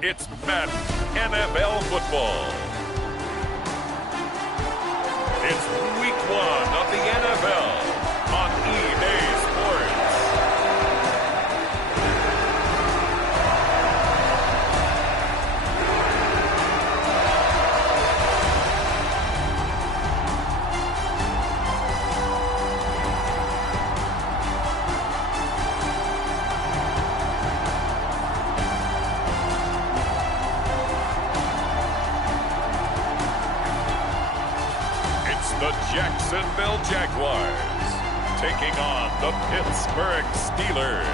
It's Madden NFL football. It's week 1 of the NFL on EA Sports. The Jacksonville Jaguars taking on the Pittsburgh Steelers.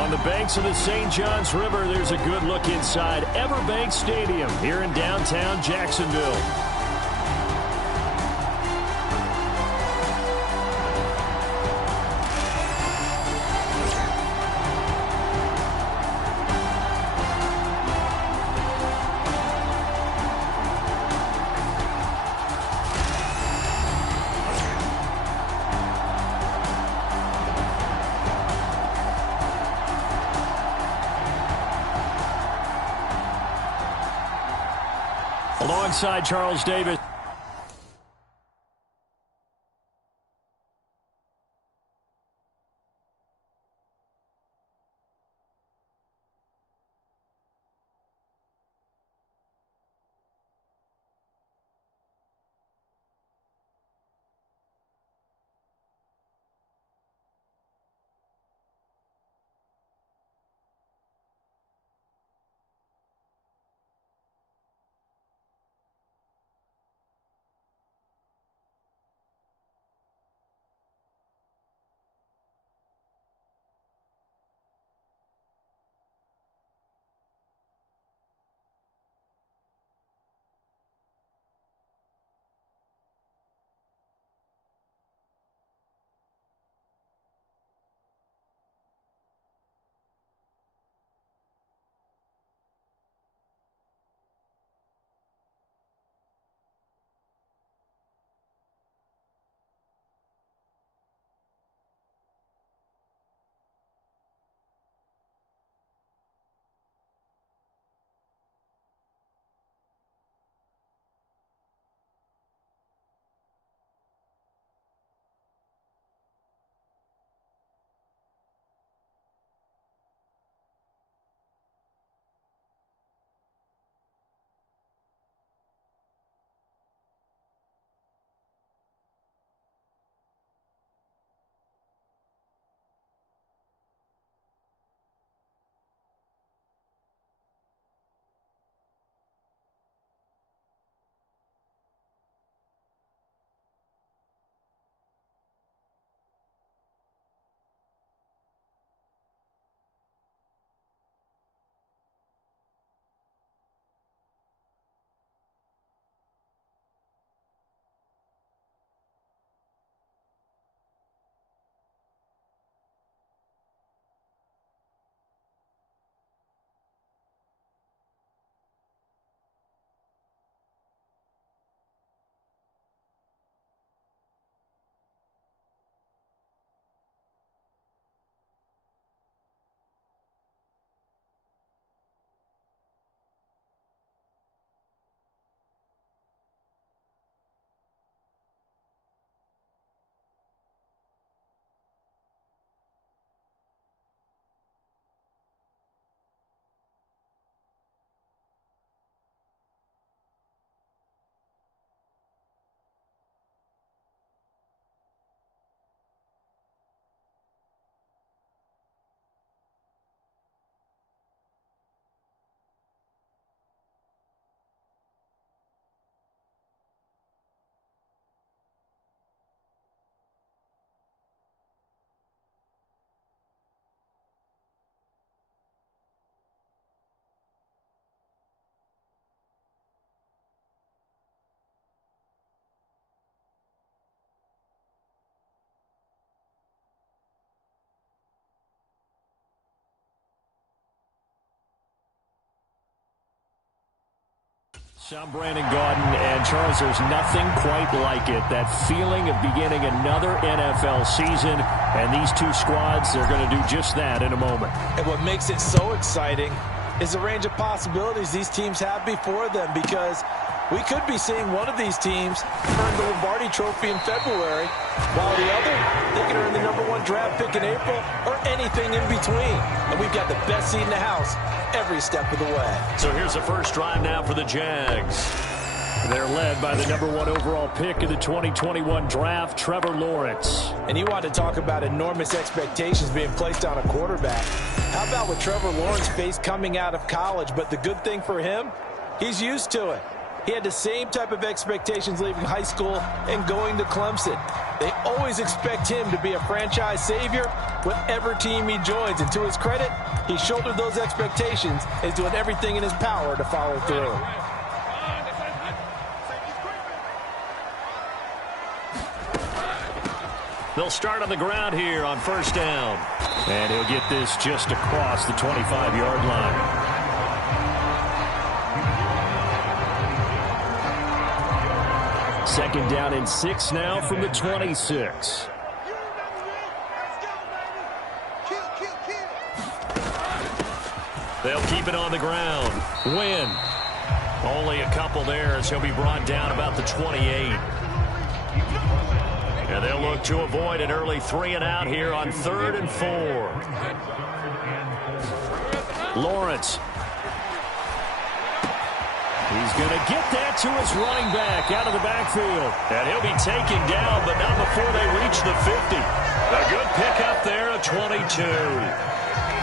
On the banks of the St. Johns River, there's a good look inside Everbank Stadium here in downtown Jacksonville. Alongside Charles Davis. I'm Brandon Gaudin, and Charles, there's nothing quite like it. That feeling of beginning another NFL season, and these two squads, they're going to do just that in a moment. And what makes it so exciting is the range of possibilities these teams have before them, because we could be seeing one of these teams earn the Lombardi Trophy in February, while the other, they can earn the #1 draft pick in April, or anything in between. And we've got the best seat in the house every step of the way. So here's the first drive now for the Jags. They're led by the #1 overall pick in the 2021 draft, Trevor Lawrence. And you want to talk about enormous expectations being placed on a quarterback. How about what Trevor Lawrence faced coming out of college? But the good thing for him, he's used to it. He had the same type of expectations leaving high school and going to Clemson. They always expect him to be a franchise savior, whatever team he joins. And to his credit, he shouldered those expectations and is doing everything in his power to follow through. They'll start on the ground here on first down. And he'll get this just across the 25-yard line. Second down and 6 now from the 26. They'll keep it on the ground. Win. Only a couple there as he'll be brought down about the 28. And they'll look to avoid an early 3-and-out here on 3rd and 4. Lawrence. He's going to get that to his running back out of the backfield. And he'll be taken down, but not before they reach the 50. A good pickup there, a 22.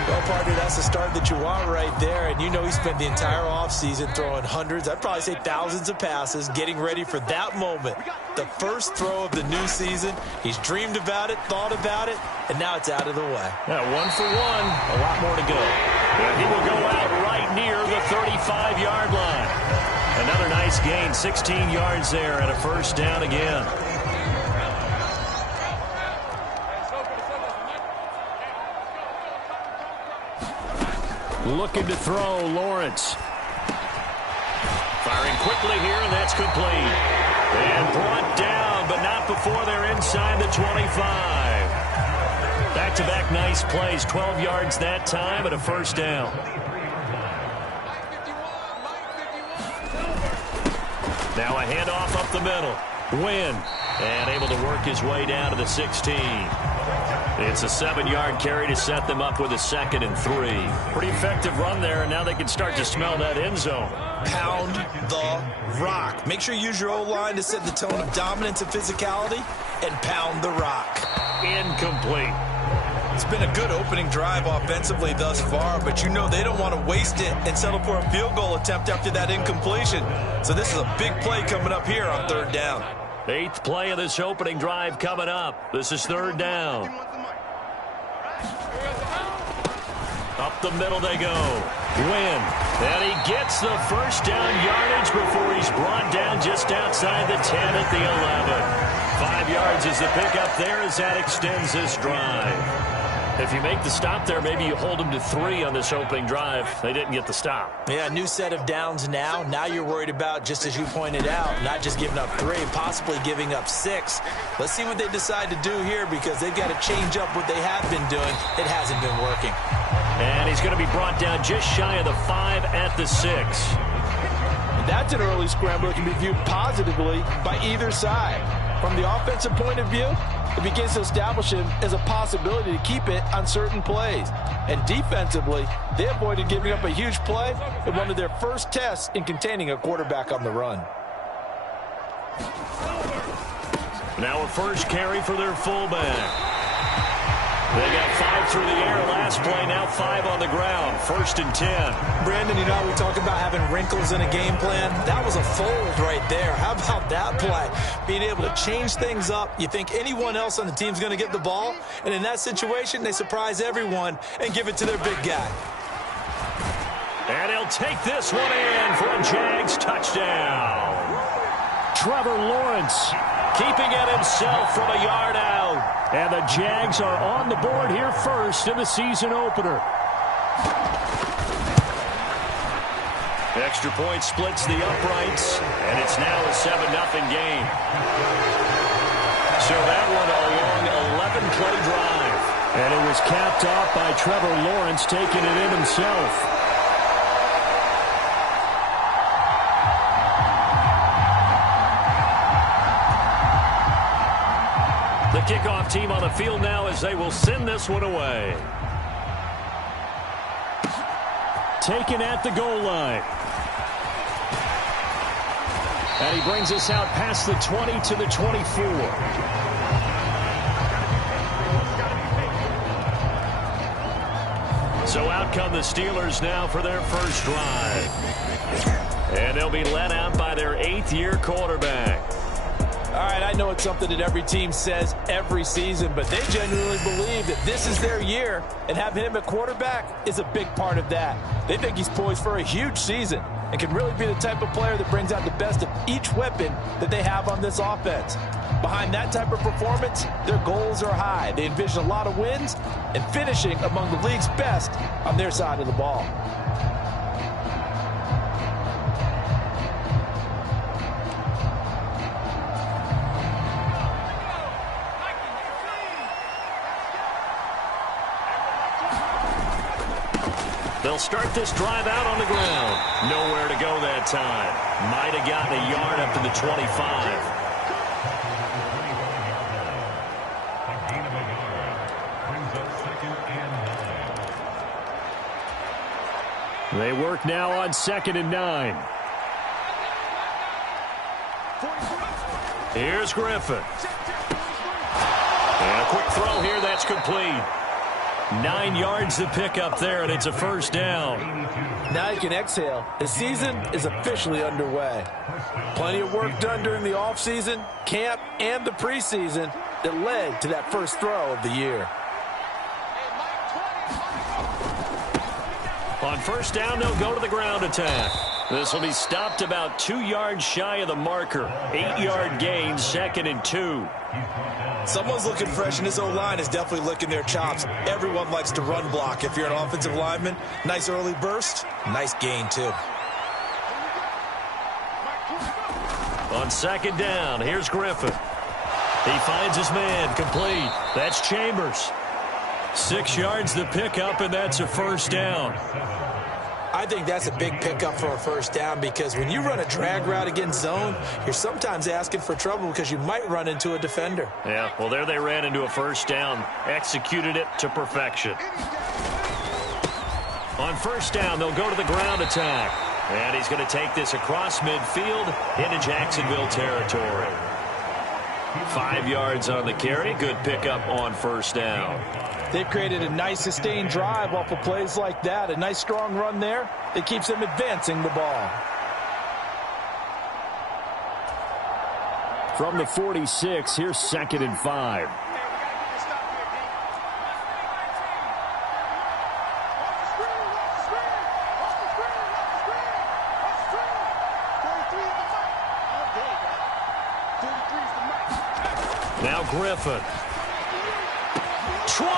Well, partner, that's the start that you want right there. And you know he spent the entire offseason throwing hundreds, I'd probably say thousands of passes, getting ready for that moment. The first throw of the new season. He's dreamed about it, thought about it, and now it's out of the way. Yeah, 1 for 1, a lot more to go. And he will go out right near the 35-yard line. Another nice gain, 16 yards there, and a first down again. Looking to throw, Lawrence. Firing quickly here, and that's complete. And brought down, but not before they're inside the 25. Back-to-back nice plays, 12 yards that time, and a first down. Now a handoff up the middle. Win. And able to work his way down to the 16. It's a 7-yard carry to set them up with a 2nd and 3. Pretty effective run there, and now they can start to smell that end zone. Pound the rock. Make sure you use your O-line to set the tone of dominance and physicality, and pound the rock. Incomplete. It's been a good opening drive offensively thus far, but you know they don't want to waste it and settle for a field goal attempt after that incompletion. So this is a big play coming up here on 3rd down. 8th play of this opening drive coming up. This is 3rd down. Up the middle they go. Win. And he gets the first down yardage before he's brought down just outside the 10 at the 11. 5 yards is the pickup there as that extends this drive. If you make the stop there, maybe you hold them to 3 on this opening drive. They didn't get the stop. Yeah, new set of downs now. Now you're worried about, just as you pointed out, not just giving up 3, possibly giving up 6. Let's see what they decide to do here, because they've got to change up what they have been doing. It hasn't been working. And he's going to be brought down just shy of the 5 at the 6. That's an early scramble that can be viewed positively by either side. From the offensive point of view, it begins to establish him as a possibility to keep it on certain plays. And defensively, they avoided giving up a huge play in one of their first tests in containing a quarterback on the run. Now a first carry for their fullback. They got 5 through the air last play, now 5 on the ground. 1st and 10. Brandon, you know how we talk about having wrinkles in a game plan? That was a fold right there. How about that play? Being able to change things up. You think anyone else on the team's going to get the ball? And in that situation, they surprise everyone and give it to their big guy. And he'll take this one in for a Jags touchdown. Trevor Lawrence keeping it himself from a yard out. And the Jags are on the board here first in the season opener. Extra point splits the uprights, and it's now a 7-0 game. So that one a long 11-play drive. And it was capped off by Trevor Lawrence taking it in himself. The kickoff team on the field now as they will send this one away. Taken at the goal line. And he brings us out past the 20 to the 24. So out come the Steelers now for their first drive. And they'll be led out by their 8th-year quarterback. All right, I know it's something that every team says every season, but they genuinely believe that this is their year, and having him at quarterback is a big part of that. They think he's poised for a huge season and can really be the type of player that brings out the best of each weapon that they have on this offense. Behind that type of performance, their goals are high. They envision a lot of wins and finishing among the league's best on their side of the ball. They'll start this drive out on the ground. Nowhere to go that time. Might have gotten a yard up to the 25. They work now on 2nd and 9. Here's Griffin. And a quick throw here that's complete. 9 yards to pick up there, and it's a first down. Now you can exhale. The season is officially underway. Plenty of work done during the offseason, camp, and the preseason that led to that first throw of the year. On first down, they'll go to the ground attack. This will be stopped about 2 yards shy of the marker. 8-yard gain, 2nd and 2. Someone's looking fresh, and this O-line is definitely licking their chops. Everyone likes to run block. If you're an offensive lineman, nice early burst, nice gain too. On 2nd down, here's Griffin. He finds his man, complete. That's Chambers. 6 yards to pick up, and that's a first down. I think that's a big pickup for a first down because when you run a drag route against zone, you're sometimes asking for trouble because you might run into a defender. Yeah, well, there they ran into a first down, executed it to perfection. On first down, they'll go to the ground attack. And he's going to take this across midfield into Jacksonville territory. 5 yards on the carry. Good pickup on first down. They've created a nice sustained drive off of plays like that. A nice strong run there that keeps them advancing the ball. From the 46, here's 2nd and 5. Now Griffin. 20!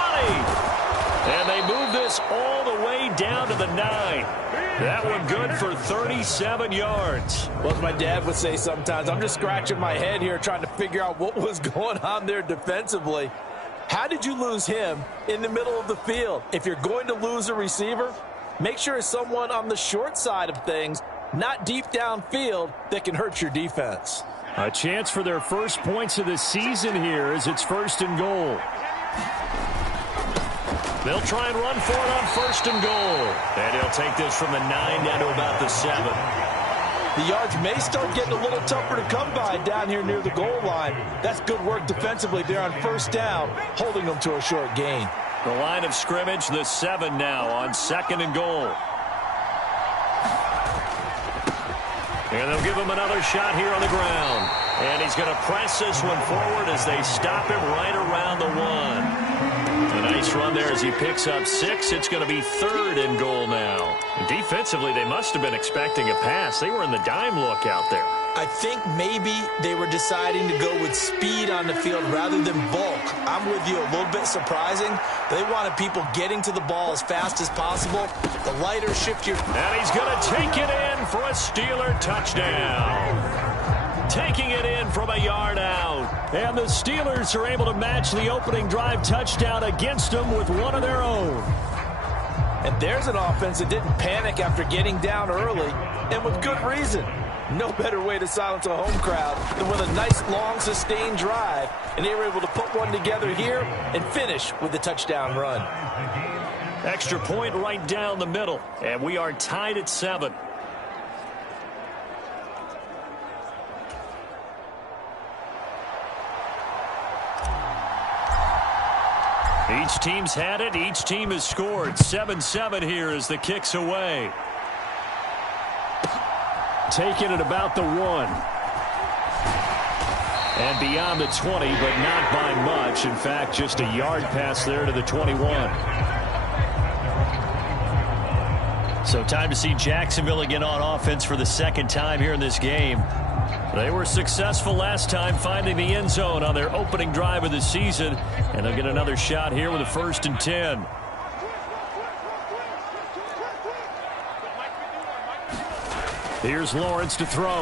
And they move this all the way down to the 9. That one good for 37 yards. Well, as my dad would say sometimes, I'm just scratching my head here trying to figure out what was going on there defensively. How did you lose him in the middle of the field? If you're going to lose a receiver, make sure it's someone on the short side of things, not deep downfield, that can hurt your defense. A chance for their first points of the season here as it's 1st and goal. They'll try and run for it on 1st and goal. And he'll take this from the 9 down to about the 7. The yards may start getting a little tougher to come by down here near the goal line. That's good work defensively there on first down, holding them to a short gain. The line of scrimmage, the 7 now on 2nd and goal. And they'll give him another shot here on the ground. And he's going to press this one forward as they stop him right around the 1. And Nice run there as he picks up 6. It's going to be 3rd and goal now. Defensively, they must have been expecting a pass. They were in the dime look out there. I think maybe they were deciding to go with speed on the field rather than bulk. I'm with you, a little bit surprising. They wanted people getting to the ball as fast as possible. The lighter, shiftier. And he's going to take it in for a Steeler touchdown. Taking it in from a yard out. And the Steelers are able to match the opening drive touchdown against them with one of their own. And there's an offense that didn't panic after getting down early, and with good reason. No better way to silence a home crowd than with a nice, long, sustained drive. And they were able to put one together here and finish with a touchdown run. Extra point right down the middle. And we are tied at 7. Each team's had it. Each team has scored. 7-7 here as the kick's away. Taking it about the 1. And beyond the 20, but not by much. In fact, just a yard pass there to the 21. So time to see Jacksonville again on offense for the second time here in this game. They were successful last time finding the end zone on their opening drive of the season. And they'll get another shot here with a 1st and 10. Here's Lawrence to throw.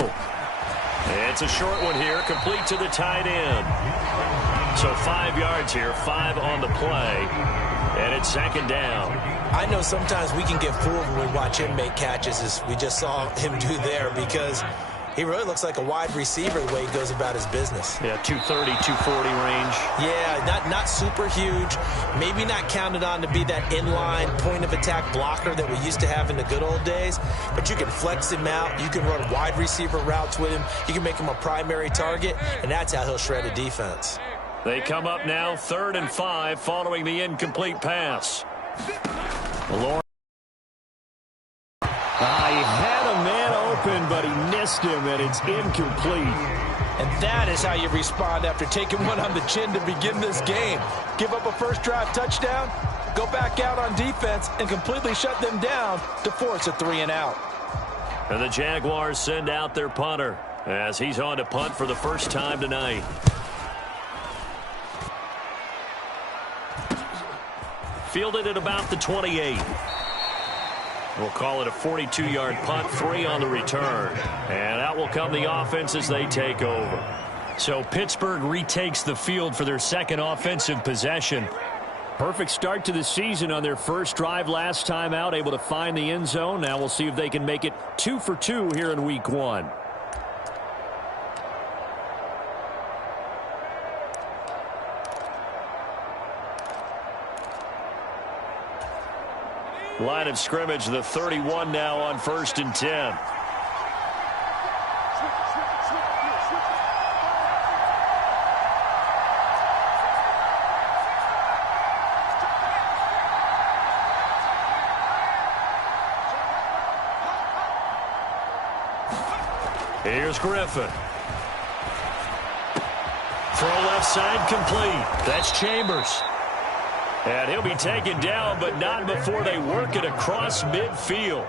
It's a short one here, complete to the tight end. So 5 yards here, 5 on the play, and it's 2nd down. I know sometimes we can get fooled when we watch him make catches, as we just saw him do there, because he really looks like a wide receiver the way he goes about his business. Yeah, 230, 240 range. Yeah, not super huge. Maybe not counted on to be that inline point-of-attack blocker that we used to have in the good old days. But you can flex him out. You can run wide receiver routes with him. You can make him a primary target, and that's how he'll shred a defense. They come up now 3rd and 5 following the incomplete pass. Lawrence. He had a man open, but he missed him, and it's incomplete. And that is how you respond after taking one on the chin to begin this game. Give up a first drive touchdown, go back out on defense, and completely shut them down to force a 3-and-out. And the Jaguars send out their punter as he's on to punt for the first time tonight. Fielded at about the 28. We'll call it a 42-yard punt, 3 on the return. And out will come the offense as they take over. So Pittsburgh retakes the field for their second offensive possession. Perfect start to the season on their first drive last time out, able to find the end zone. Now we'll see if they can make it 2 for 2 here in week 1. Line of scrimmage, the 31 now on 1st and 10. Here's Griffin. Throw left side complete. That's Chambers. And he'll be taken down, but not before they work it across midfield.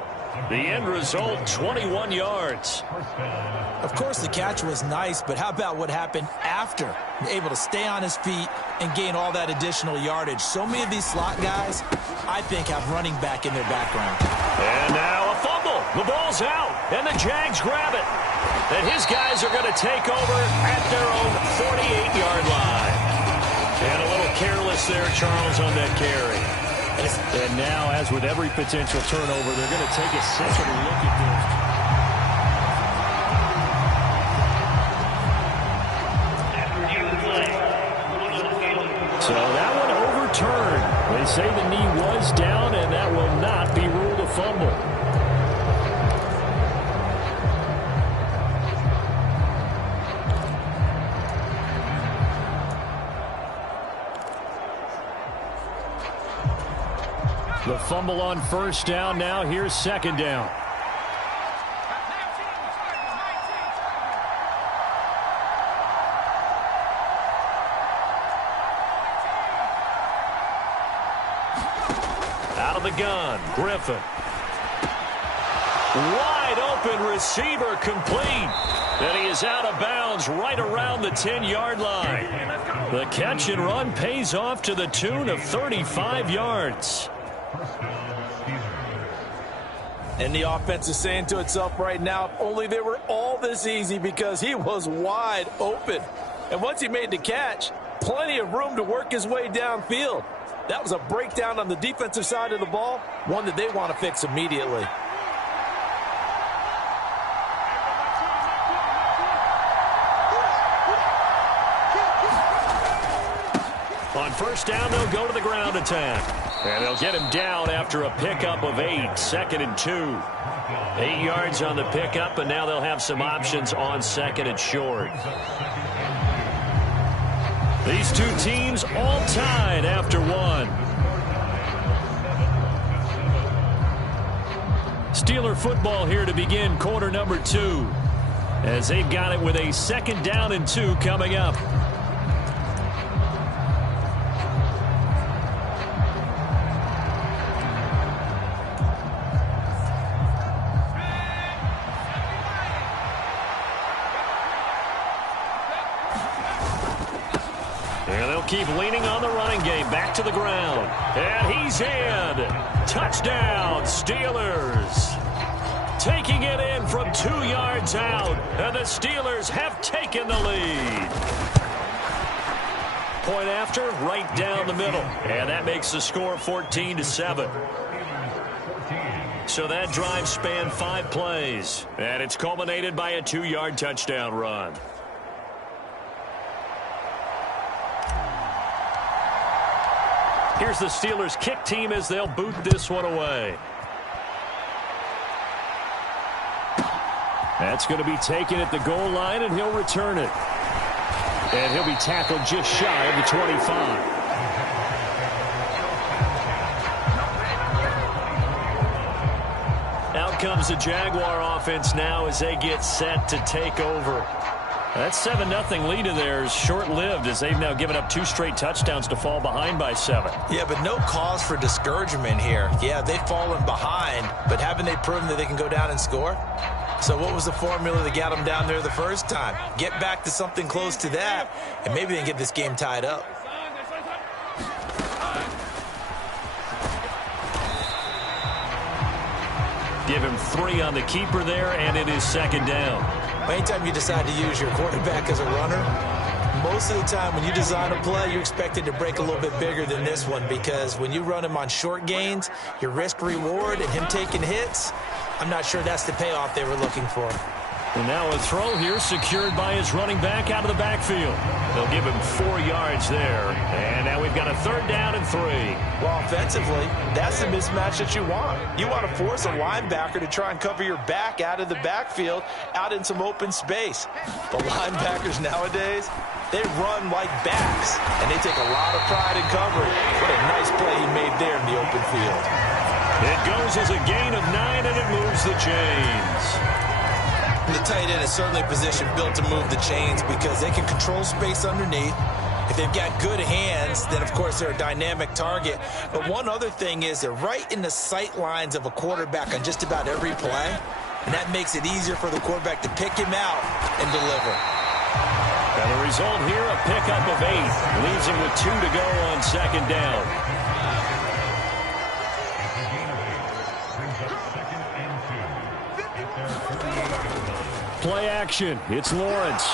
The end result, 21 yards. Of course, the catch was nice, but how about what happened after? Able to stay on his feet and gain all that additional yardage. So many of these slot guys, I think, have running back in their background. And now a fumble. The ball's out, and the Jags grab it. And his guys are going to take over at their own 48-yard line. And a little careless there, Charles, on that carry. And now, as with every potential turnover, they're going to take a second look at this. So that one overturned. They say the knee was down, and that will not be ruled a fumble. The fumble on first down. Now here's second down. Out of the gun, Griffin. Wide open receiver complete. And he is out of bounds right around the 10-yard line. The catch and run pays off to the tune of 35 yards. And the offense is saying to itself right now, if only they were all this easy, because he was wide open. And once he made the catch, plenty of room to work his way downfield. That was a breakdown on the defensive side of the ball, one that they want to fix immediately. On first down, they'll go to the ground attack. And they'll get him down after a pickup of 8, 2nd and 2. 8 yards on the pickup, and now they'll have some options on 2nd and short. These two teams all tied after 1. Steeler football here to begin quarter number 2, as they've got it with a 2nd down and 2 coming up. Keep leaning on the running game. Back to the ground. And he's in. Touchdown, Steelers. Taking it in from 2 yards out. And the Steelers have taken the lead. Point after, right down the middle. And that makes the score 14-7. So that drive spanned 5 plays. And it's culminated by a 2-yard touchdown run. Here's the Steelers kick team as they'll boot this one away. That's going to be taken at the goal line, and he'll return it. And he'll be tackled just shy of the 25. Out comes the Jaguar offense now as they get set to take over. That 7-0 lead of theirs short-lived, as they've now given up 2 straight touchdowns to fall behind by 7. Yeah, but no cause for discouragement here. Yeah, they've fallen behind, but haven't they proven that they can go down and score? So what was the formula that got them down there the first time? Get back to something close to that, and maybe they can get this game tied up. Give him 3 on the keeper there, and it is 2nd down. Anytime you decide to use your quarterback as a runner, most of the time when you design a play, you're expected to break a little bit bigger than this one, because when you run him on short gains, your risk-reward and him taking hits, I'm not sure that's the payoff they were looking for. And now a throw here secured by his running back out of the backfield. They'll give him 4 yards there. And now we've got a 3rd down and 3. Well, offensively, that's the mismatch that you want. You want to force a linebacker to try and cover your back out of the backfield, out in some open space. But linebackers nowadays, they run like backs, and they take a lot of pride in covering. What a nice play he made there in the open field. It goes as a gain of 9, and it moves the chains. The tight end is certainly a position built to move the chains, because they can control space underneath. If they've got good hands, then, of course, they're a dynamic target. But one other thing is they're right in the sight lines of a quarterback on just about every play, and that makes it easier for the quarterback to pick him out and deliver. And the result here, a pickup of 8. Leaves him with 2 to go on 2nd down. Play action. It's Lawrence.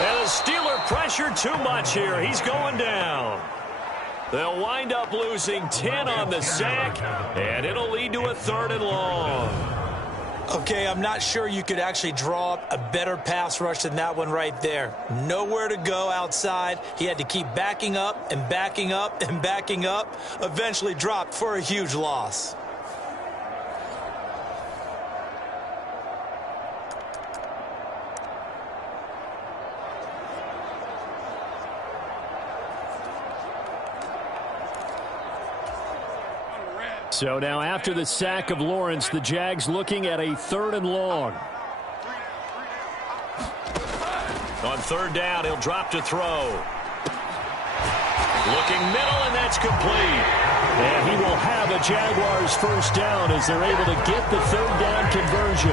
And the Steeler pressure too much here. He's going down. They'll wind up losing 10 on the sack, and it'll lead to a 3rd and long. Okay, I'm not sure you could actually draw up a better pass rush than that one right there. Nowhere to go outside. He had to keep backing up and backing up and backing up. Eventually dropped for a huge loss. So now after the sack of Lawrence, the Jags looking at a 3rd and long. On 3rd down, he'll drop to throw. Looking middle, and that's complete. And he will will have a Jaguars first down as they're able to get the third down conversion.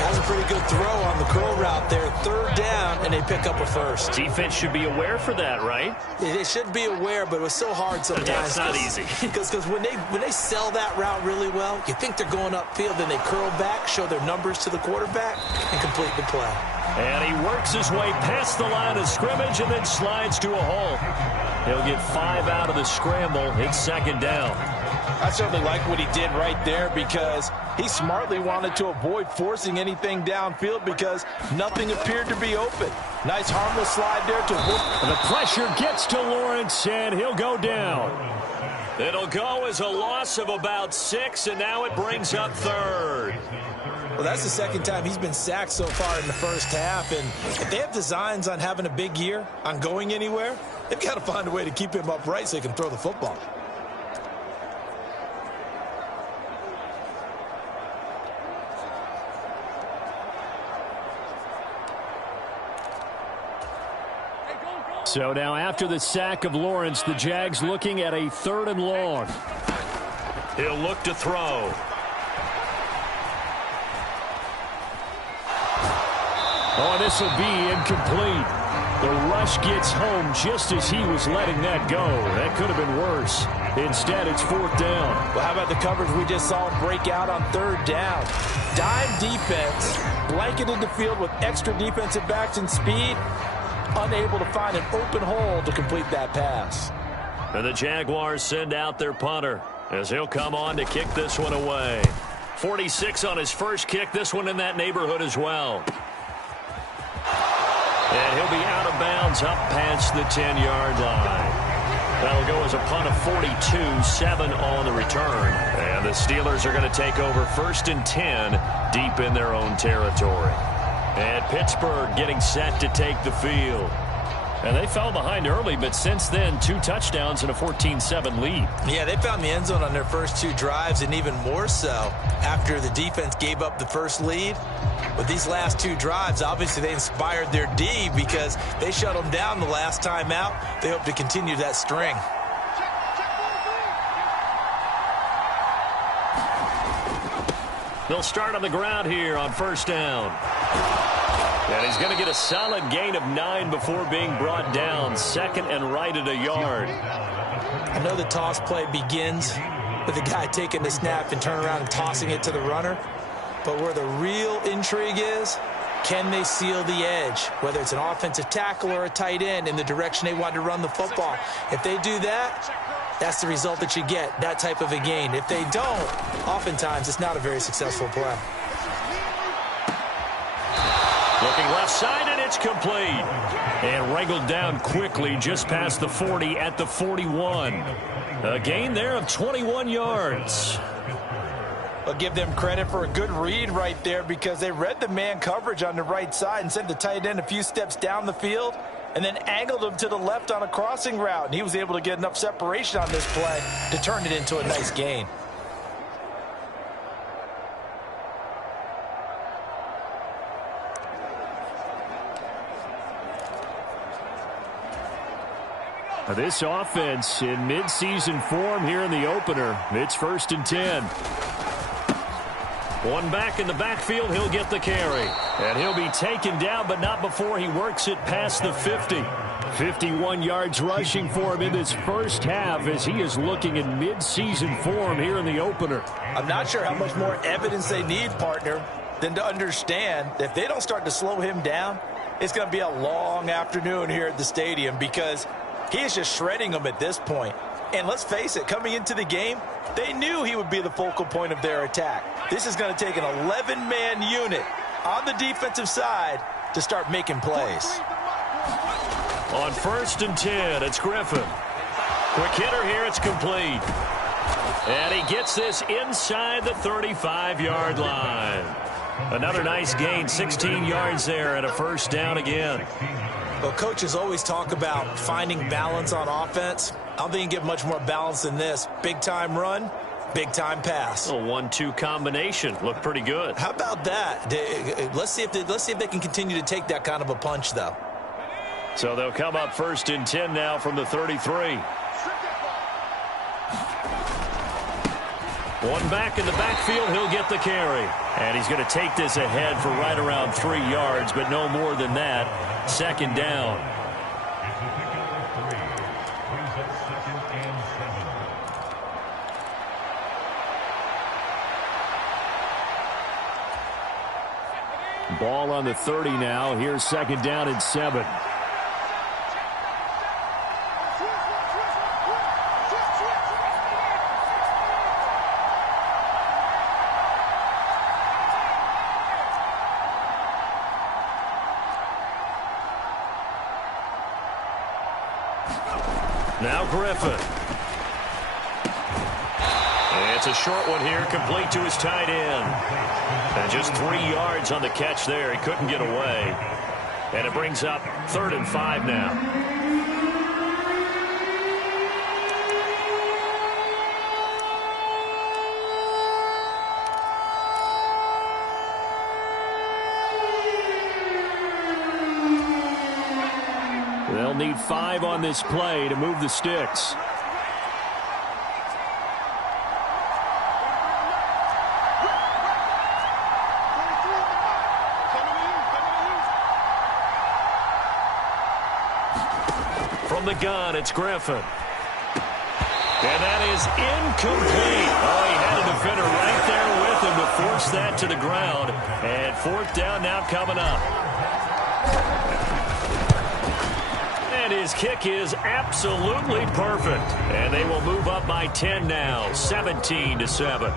That was a pretty good throw on the curl route there. Third down, and they pick up a first. Defense should be aware for that, right? They should be aware, but it was so hard sometimes. Yeah, it's not easy. Because when they sell that route really well, you think they're going upfield, then they curl back, show their numbers to the quarterback, and complete the play. And he works his way past the line of scrimmage and then slides to a hole. He'll get 5 out of the scramble. It's second down. I certainly like what he did right there because he smartly wanted to avoid forcing anything downfield because nothing appeared to be open. Nice harmless slide there to and the pressure gets to Lawrence, and he'll go down. It'll go as a loss of about 6, and now it brings up third. Well, that's the second time he's been sacked so far in the first half, and if they have designs on having a big year, on going anywhere, they've got to find a way to keep him upright so he can throw the football. So now after the sack of Lawrence, the Jags looking at a 3rd and long. He'll look to throw. Oh, this will be incomplete. The rush gets home just as he was letting that go. That could have been worse. Instead, it's 4th down. Well, how about the coverage we just saw him break out on 3rd down? Dime defense, blanketed the field with extra defensive backs and speed, unable to find an open hole to complete that pass. And the Jaguars send out their punter as he'll come on to kick this one away. 46 on his first kick, this one in that neighborhood as well. And he'll be out of bounds up past the 10-yard line. That'll go as a punt of 42, 7 on the return. And the Steelers are going to take over 1st and 10 deep in their own territory. And Pittsburgh getting set to take the field. And they fell behind early, but since then, 2 touchdowns and a 14-7 lead. Yeah, they found the end zone on their first 2 drives, and even more so after the defense gave up the first lead. But these last 2 drives, obviously they inspired their D because they shut them down the last time out. They hope to continue that string. They'll start on the ground here on 1st down. And he's going to get a solid gain of 9 before being brought down. 2nd and right at a yard. I know the toss play begins with the guy taking the snap and turning around and tossing it to the runner. But where the real intrigue is, can they seal the edge? Whether it's an offensive tackle or a tight end in the direction they want to run the football. If they do that, that's the result that you get, that type of a gain. If they don't, oftentimes it's not a very successful play. Looking left side, and it's complete. And wrangled down quickly just past the 40 at the 41. A gain there of 21 yards. I'll give them credit for a good read right there because they read the man coverage on the right side and sent the tight end a few steps down the field and then angled him to the left on a crossing route. And he was able to get enough separation on this play to turn it into a nice gain. This offense in midseason form here in the opener. It's 1st and 10. One back in the backfield, he'll get the carry. And he'll be taken down, but not before he works it past the 50. 51 yards rushing for him in this first half as he is looking in midseason form here in the opener. I'm not sure how much more evidence they need, partner, than to understand that if they don't start to slow him down, it's going to be a long afternoon here at the stadium because he is just shredding them at this point. And let's face it, coming into the game, they knew he would be the focal point of their attack. This is going to take an 11-man unit on the defensive side to start making plays. On 1st and 10, it's Griffin. Quick hitter here, it's complete. And he gets this inside the 35-yard line. Another nice gain, 16 yards there and a 1st down again. Well, coaches always talk about finding balance on offense. I don't think you get much more balance than this. Big-time run, big-time pass. A 1-2 combination. Looked pretty good. How about that? Let's see if they can continue to take that kind of a punch, though. So they'll come up 1st and 10 now from the 33. One back in the backfield, he'll get the carry. And he's going to take this ahead for right around 3 yards, but no more than that. Second down. Ball on the 30 now. Here's second down and 7. Now Griffin. It's a short one here, complete to his tight end. And just 3 yards on the catch there. He couldn't get away. And it brings up 3rd and 5 now. They'll need 5 on this play to move the sticks. From the gun, it's Griffin. And that is incomplete. Oh, he had a defender right there with him to force that to the ground. And 4th down now coming up. And his kick is absolutely perfect. And they will move up by 10 now, 17-7.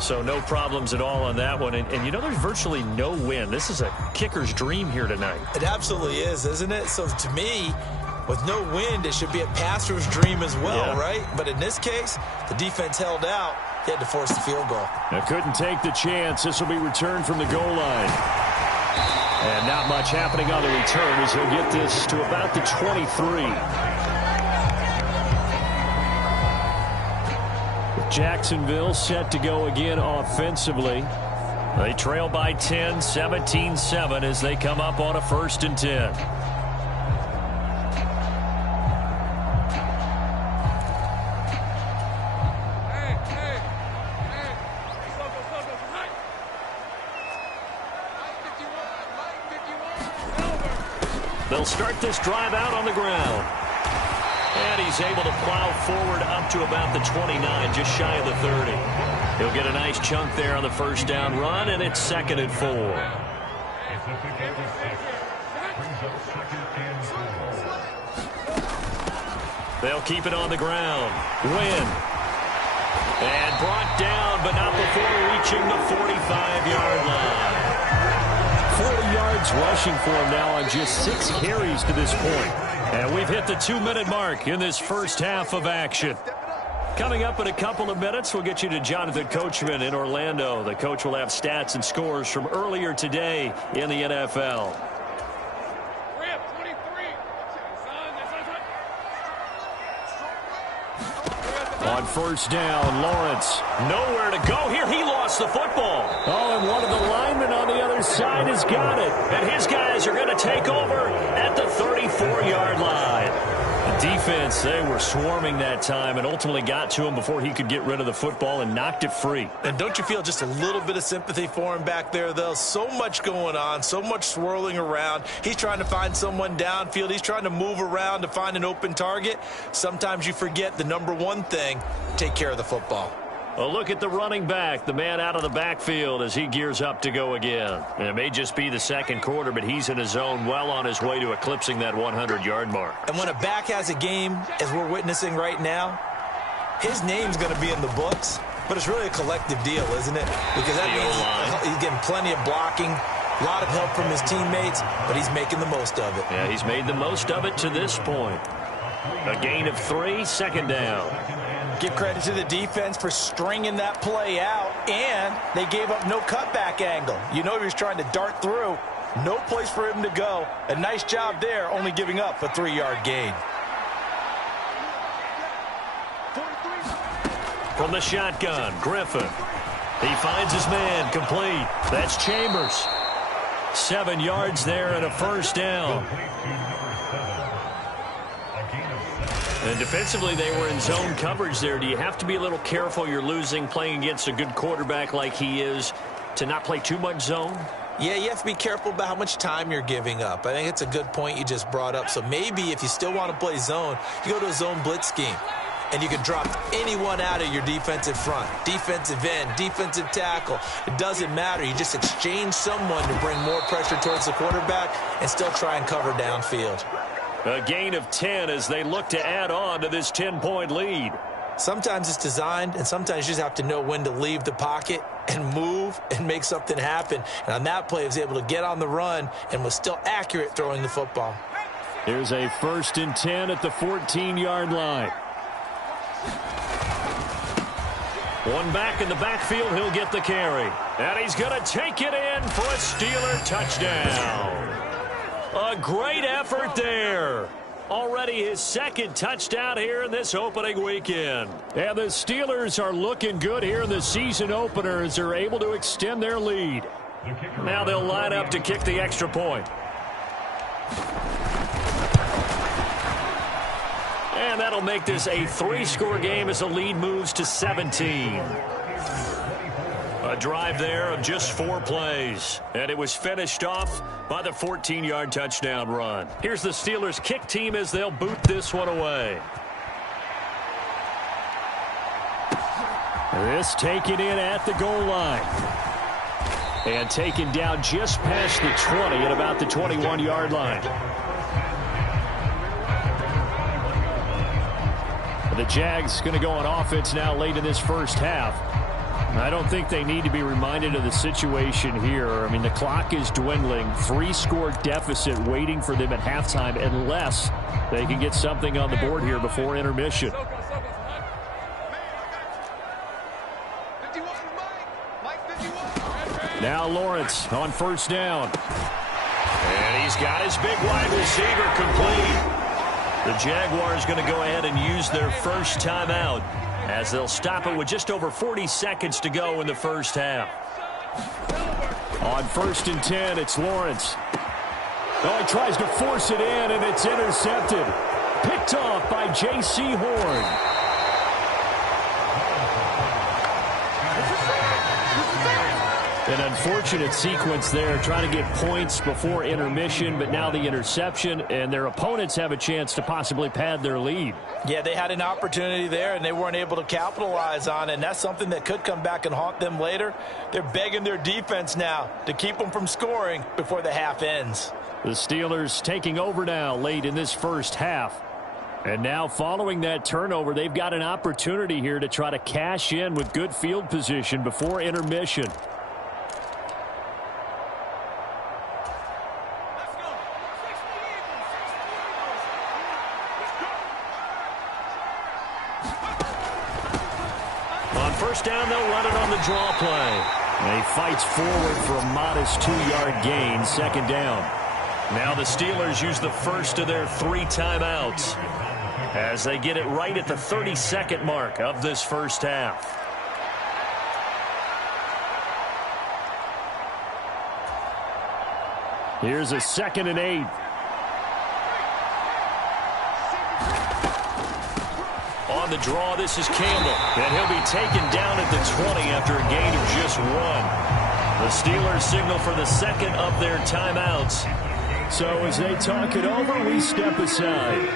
So no problems at all on that one. And you know, there's virtually no wind. This is a kicker's dream here tonight. It absolutely is, isn't it? So to me, with no wind, it should be a passer's dream as well, right? But in this case, the defense held out. He had to force the field goal. Now couldn't take the chance. This will be returned from the goal line. And not much happening on the return as he'll get this to about the 23. Jacksonville set to go again offensively. They trail by 10, 17-7 as they come up on a 1st and 10. They'll start this drive out on the ground. And he's able to plow forward up to about the 29, just shy of the 30. He'll get a nice chunk there on the 1st down run, and it's 2nd and 4. They'll keep it on the ground. Win. And brought down, but not before reaching the 45-yard line. 40 yards rushing for him now on just 6 carries to this point. And we've hit the 2-minute mark in this first half of action. Coming up in a couple of minutes, we'll get you to Jonathan Coachman in Orlando. The coach will have stats and scores from earlier today in the NFL. On 1st down, Lawrence. Nowhere to go here. He lost the football. Oh, and one of the linemen on the other side has got it. And his guys are going to take over at the 34-yard line. The defense, they were swarming that time and ultimately got to him before he could get rid of the football and knocked it free. And don't you feel just a little bit of sympathy for him back there, though? So much going on, so much swirling around. He's trying to find someone downfield. He's trying to move around to find an open target. Sometimes you forget the number one thing, take care of the football. A look at the running back, the man out of the backfield as he gears up to go again. And it may just be the 2nd quarter, but he's in his zone, well on his way to eclipsing that 100-yard mark. And when a back has a game, as we're witnessing right now, his name's going to be in the books, but it's really a collective deal, isn't it? Because that means he's getting plenty of blocking, a lot of help from his teammates, but he's making the most of it. Yeah, he's made the most of it to this point. A gain of 3, 2nd down. Give credit to the defense for stringing that play out, and they gave up no cutback angle. You know he was trying to dart through. No place for him to go. A nice job there, only giving up a 3-yard gain. From the shotgun, Griffin. He finds his man, complete. That's Chambers. 7 yards there and a 1st down. And defensively, they were in zone coverage there. Do you have to be a little careful? You're losing, playing against a good quarterback like he is, to not play too much zone? Yeah, you have to be careful about how much time you're giving up. I think it's a good point you just brought up. So maybe if you still want to play zone, you go to a zone blitz scheme. And you can drop anyone out of your defensive front, defensive end, defensive tackle. It doesn't matter. You just exchange someone to bring more pressure towards the quarterback and still try and cover downfield. A gain of 10 as they look to add on to this 10-point lead. Sometimes it's designed, and sometimes you just have to know when to leave the pocket and move and make something happen. And on that play, he was able to get on the run and was still accurate throwing the football. Here's a 1st and 10 at the 14-yard line. One back in the backfield, he'll get the carry. And he's going to take it in for a Steeler touchdown. A great effort there. Already his 2nd touchdown here in this opening weekend. And the Steelers are looking good here in the season opener as they're able to extend their lead. Now they'll line up to kick the extra point. And that'll make this a 3-score game as the lead moves to 17. A drive there of just 4 plays. And it was finished off by the 14-yard touchdown run. Here's the Steelers kick team as they'll boot this one away. This taken in at the goal line. And taken down just past the 20 at about the 21-yard line. The Jags going to go on offense now late in this first half. I don't think they need to be reminded of the situation here. I mean, the clock is dwindling. 3-score deficit waiting for them at halftime unless they can get something on the board here before intermission. Now Lawrence on 1st down. And he's got his big wide receiver complete. The Jaguars going to go ahead and use their first timeout as they'll stop it with just over 40 seconds to go in the first half. On 1st and 10, it's Lawrence. Oh, he tries to force it in, and it's intercepted. Picked off by J.C. Horn. An unfortunate sequence there, trying to get points before intermission, but now the interception, and their opponents have a chance to possibly pad their lead. Yeah, they had an opportunity there, and they weren't able to capitalize on it, and that's something that could come back and haunt them later. They're begging their defense now to keep them from scoring before the half ends. The Steelers taking over now late in this first half. And now following that turnover, they've got an opportunity here to try to cash in with good field position before intermission. First down, they'll run it on the draw play. And he fights forward for a modest 2-yard gain, 2nd down. Now the Steelers use the first of their 3 timeouts as they get it right at the 32nd mark of this first half. Here's a 2nd and 8. On the draw, this is Campbell. And he'll be taken down at the 20 after a gain of just 1. The Steelers signal for the 2nd of their timeouts. So as they talk it over, we step aside.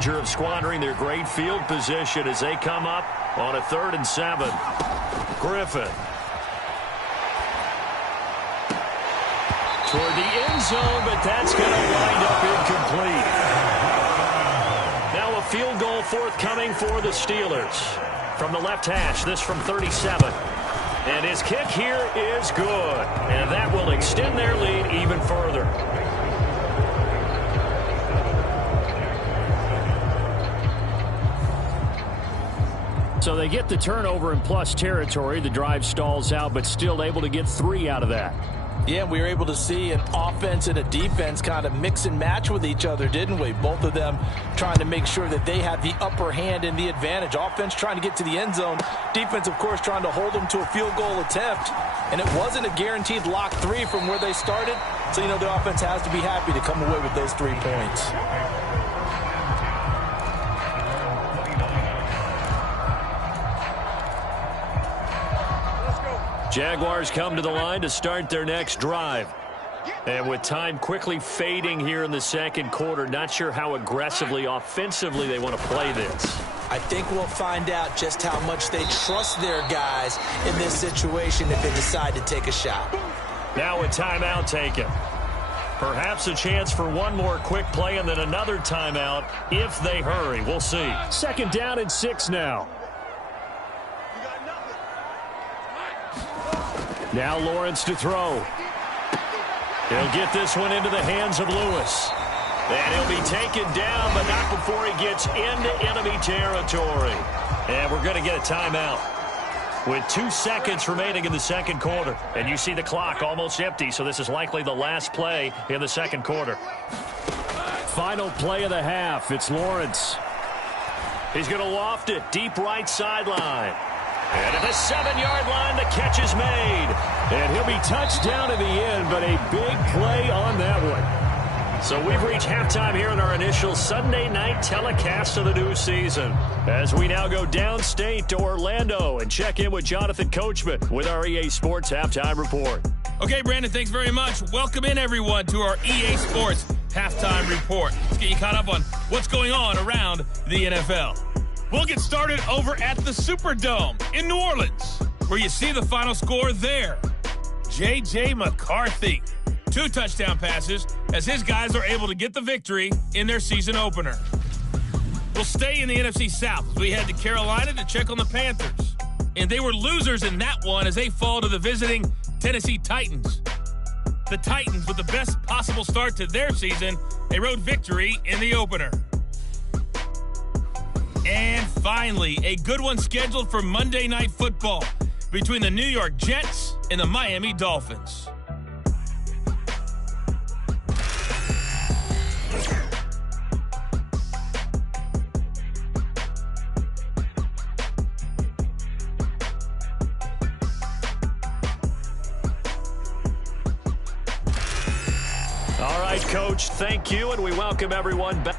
Of squandering their great field position as they come up on a 3rd and 7. Griffin toward the end zone, but that's going to wind up incomplete. Now a field goal forthcoming for the Steelers from the left hash. This from 37. And his kick here is good, and that will extend their lead even further. So they get the turnover in plus territory. The drive stalls out, but still able to get 3 out of that. Yeah, we were able to see an offense and a defense kind of mix and match with each other, didn't we? Both of them trying to make sure that they had the upper hand and the advantage. Offense trying to get to the end zone. Defense, of course, trying to hold them to a field goal attempt. And it wasn't a guaranteed lock 3 from where they started. So, the offense has to be happy to come away with those 3 points. Jaguars come to the line to start their next drive. And with time quickly fading here in the second quarter, not sure how aggressively, offensively they want to play this. I think we'll find out just how much they trust their guys in this situation if they decide to take a shot. Now a timeout taken. Perhaps a chance for one more quick play and then another timeout if they hurry. We'll see. Second down and 6 now. Now Lawrence to throw. He'll get this one into the hands of Lewis. And he'll be taken down, but not before he gets into enemy territory. And we're going to get a timeout with 2 seconds remaining in the second quarter. And you see the clock almost empty, so this is likely the last play in the second quarter. Final play of the half. It's Lawrence. He's going to loft it deep right sideline. And at the 7-yard line, the catch is made. And he'll be touched down in the end, but a big play on that one. So we've reached halftime here in our initial Sunday night telecast of the new season. As we now go downstate to Orlando and check in with Jonathan Coachman with our EA Sports Halftime Report. Okay, Brandon, thanks very much. Welcome in, everyone, to our EA Sports Halftime Report. Let's get you caught up on what's going on around the NFL. We'll get started over at the Superdome in New Orleans, where you see the final score there. J.J. McCarthy, 2 touchdown passes as his guys are able to get the victory in their season opener. We'll stay in the NFC South as we head to Carolina to check on the Panthers. And they were losers in that one as they fall to the visiting Tennessee Titans. The Titans, with the best possible start to their season, a road victory in the opener. And finally, a good one scheduled for Monday Night Football between the New York Jets and the Miami Dolphins. All right, Coach, thank you, and we welcome everyone back.